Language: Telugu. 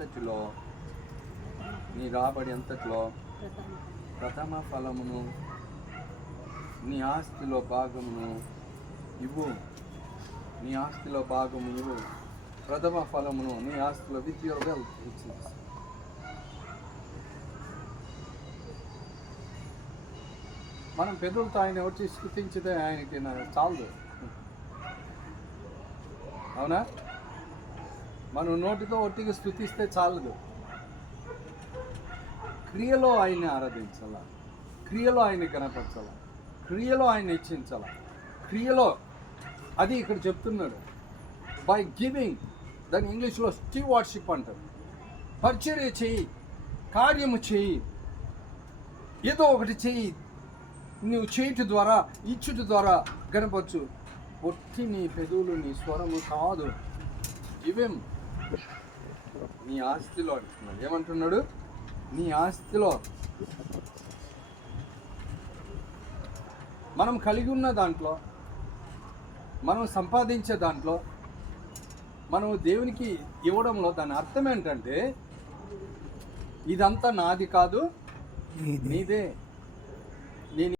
అంతటిలో, నీ రాబడి అంతటిలో ప్రథమ ఫలమును, నీ ఆస్తిలో భాగమును ఇవ్వు. నీ ఆస్తిలో భాగము ఇవ్వు. ప్రథమ ఫలమును నీ ఆస్తిలో విత్ యువర్ వెల్త్ ఇచ్చింది. మనం పెదవులతో ఆయన వచ్చి స్తుతించితే ఆయనకి చాలదు, అవునా? మనం నోటితో ఒట్టిగా స్తుతిస్తే చాలదు. క్రియలో ఆయన్ని ఆరాధించాల, క్రియలో ఆయన్ని కనపరచాల, క్రియలో ఆయన హెచ్చించాల, క్రియలో. అది ఇక్కడ చెప్తున్నాడు. బై గివింగ్, దాని ఇంగ్లీష్లో స్టీవార్డ్షిప్ అంటారు. పరిచర్య చెయ్యి, కార్యము చెయ్యి, ఏదో ఒకటి చెయ్యి. నువ్వు చేయుట ద్వారా, ఇచ్చుట ద్వారా కనపరచు. ఒట్టి నీ పెదవులు, నీ స్వరము కాదు. ఇవేం నీ ఆస్తిలో అంటున్నాడు. ఏమంటున్నాడు? నీ ఆస్తిలో. మనం కలిగి ఉన్న దాంట్లో, మనం సంపాదించే దాంట్లో, మనం దేవునికి ఇవ్వడంలో దాని అర్థం ఏంటంటే, ఇదంతా నాది కాదు, నీదే. నేను